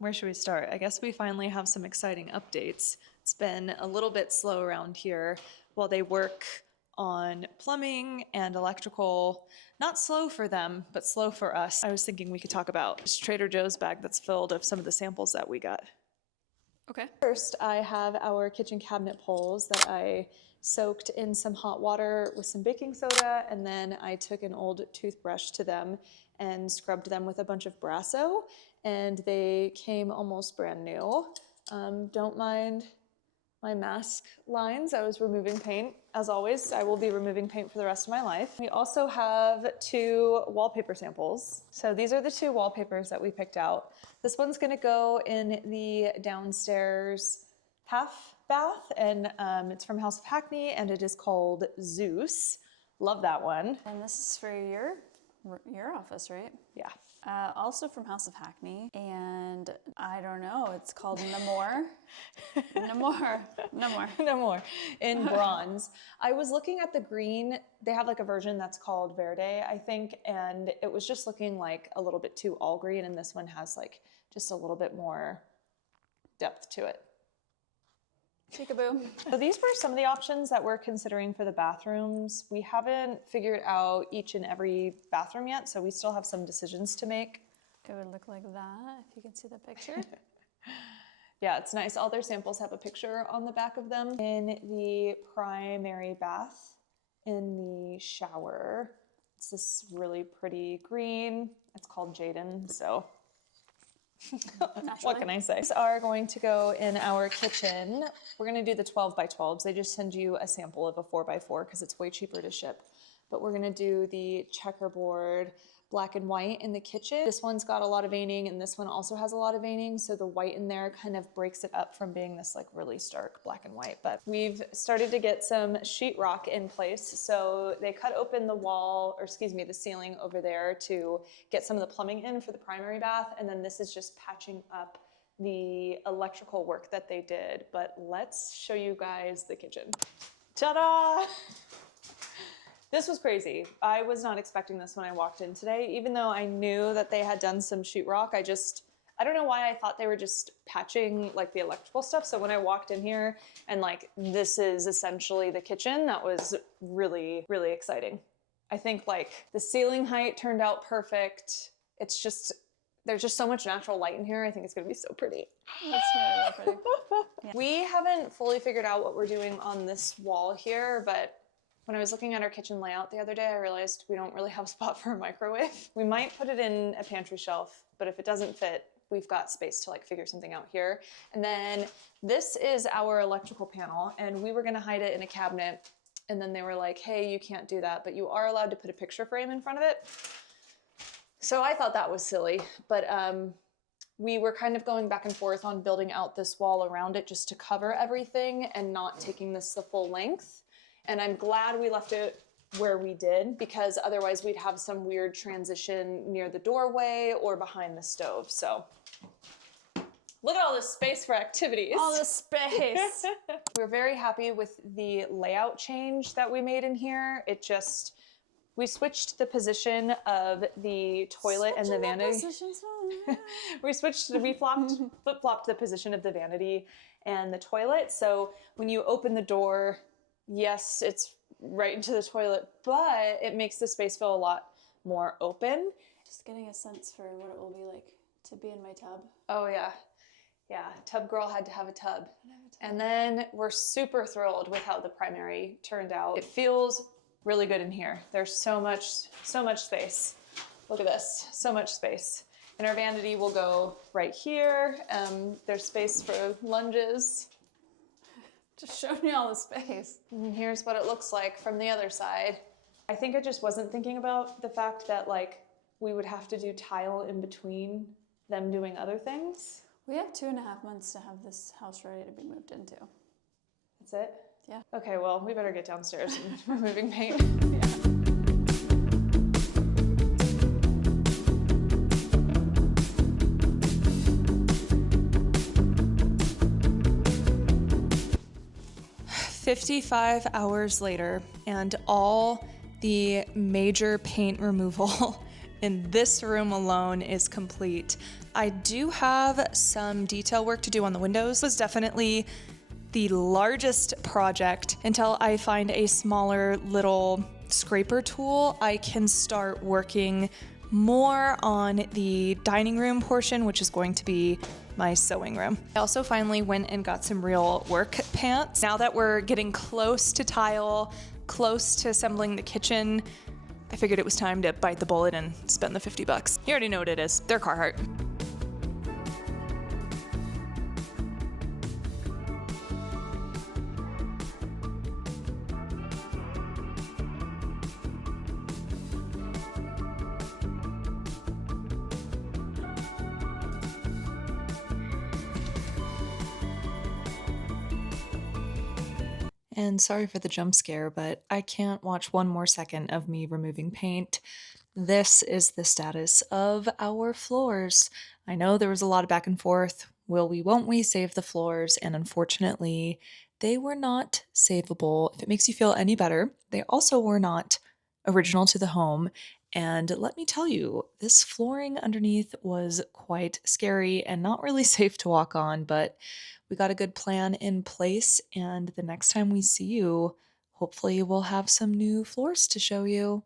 Where should we start? I guess we finally have some exciting updates. It's been a little bit slow around here while they work on plumbing and electrical. Not slow for them, but slow for us. I was thinking we could talk about this Trader Joe's bag that's filled of some of the samples that we got. Okay. First, I have our kitchen cabinet poles that I soaked in some hot water with some baking soda, and then I took an old toothbrush to them and scrubbed them with a bunch of Brasso, and they came almost brand new. Don't mind my mask lines. I was removing paint. As always, I will be removing paint for the rest of my life. We also have 2 wallpaper samples. So these are the 2 wallpapers that we picked out. This one's gonna go in the downstairs half bath, and it's from House of Hackney, and it is called Zeus. Love that one. And this is for your office, right? Yeah. Also from House of Hackney, and I don't know, it's called Nemor. Nemor in bronze. I was looking at the green. They have like a version that's called Verde, I think, and it was just looking like a little bit too all green, and this one has like just a little bit more depth to it. Peekaboo. So these were some of the options that we're considering for the bathrooms. We haven't figured out each and every bathroom yet, so we still have some decisions to make. It would look like that if you can see the picture. Yeah, it's nice. All their samples have a picture on the back of them. In the primary bath, in the shower, it's this really pretty green. It's called Jaden, so what can I say? These are going to go in our kitchen. We're gonna do the 12 by 12s. They just send you a sample of a 4 by 4 because it's way cheaper to ship. But we're gonna do the checkerboard black and white in the kitchen. This one's got a lot of veining, and this one also has a lot of veining, so the white in there kind of breaks it up from being this like really stark black and white. But we've started to get some sheetrock in place, so they cut open the wall, or excuse me, the ceiling over there to get some of the plumbing in for the primary bath, and then this is just patching up the electrical work that they did. But let's show you guys the kitchen. Ta-da! This was crazy. I was not expecting this when I walked in today. Even though I knew that they had done some sheetrock, I don't know why I thought they were just patching like the electrical stuff. So when I walked in here and like, this is essentially the kitchen, that was really, really exciting. I think like the ceiling height turned out perfect. It's just, there's just so much natural light in here. I think it's gonna be so pretty. That's really pretty. Yeah. We haven't fully figured out what we're doing on this wall here, but when I was looking at our kitchen layout the other day, I realized we don't really have a spot for a microwave. We might put it in a pantry shelf, but if it doesn't fit, we've got space to like figure something out here. And then this is our electrical panel, and we were gonna hide it in a cabinet. And then they were like, hey, you can't do that, but you are allowed to put a picture frame in front of it. So I thought that was silly, but we were kind of going back and forth on building out this wall around it just to cover everything and not taking this the full length. And I'm glad we left it where we did, because otherwise we'd have some weird transition near the doorway or behind the stove. So look at all this space for activities. All this space. We're very happy with the layout change that we made in here. We switched the position of the toilet and the vanity. We flip-flopped the position of the vanity and the toilet. So when you open the door, yes, it's right into the toilet, but it makes the space feel a lot more open. Just getting a sense for what it will be like to be in my tub. Oh yeah. Yeah, tub girl had to have a tub. And then we're super thrilled with how the primary turned out. It feels really good in here. There's so much space. Look at this, so much space. And our vanity will go right here. There's space for lunges. Just showing you all the space. And here's what it looks like from the other side. I think I just wasn't thinking about the fact that like we would have to do tile in between them doing other things. We have 2.5 months to have this house ready to be moved into. That's it? Yeah. Okay, well, we better get downstairs and removing paint. Yeah. "55 hours later, and all the major paint removal in this room alone is complete. I do have some detail work to do on the windows. It was definitely the largest project. Until I find a smaller little scraper tool, I can start working more on the dining room portion, which is going to be my sewing room. I also finally went and got some real work pants. Now that we're getting close to tile, close to assembling the kitchen, I figured it was time to bite the bullet and spend the $50. You already know what it is. They're Carhartt. And sorry for the jump scare, but I can't watch one more second of me removing paint. This is the status of our floors. I know there was a lot of back and forth. Will we, won't we save the floors? And unfortunately, they were not savable. If it makes you feel any better, they also were not original to the home. And let me tell you, this flooring underneath was quite scary and not really safe to walk on, but we got a good plan in place. And the next time we see you, hopefully we'll have some new floors to show you.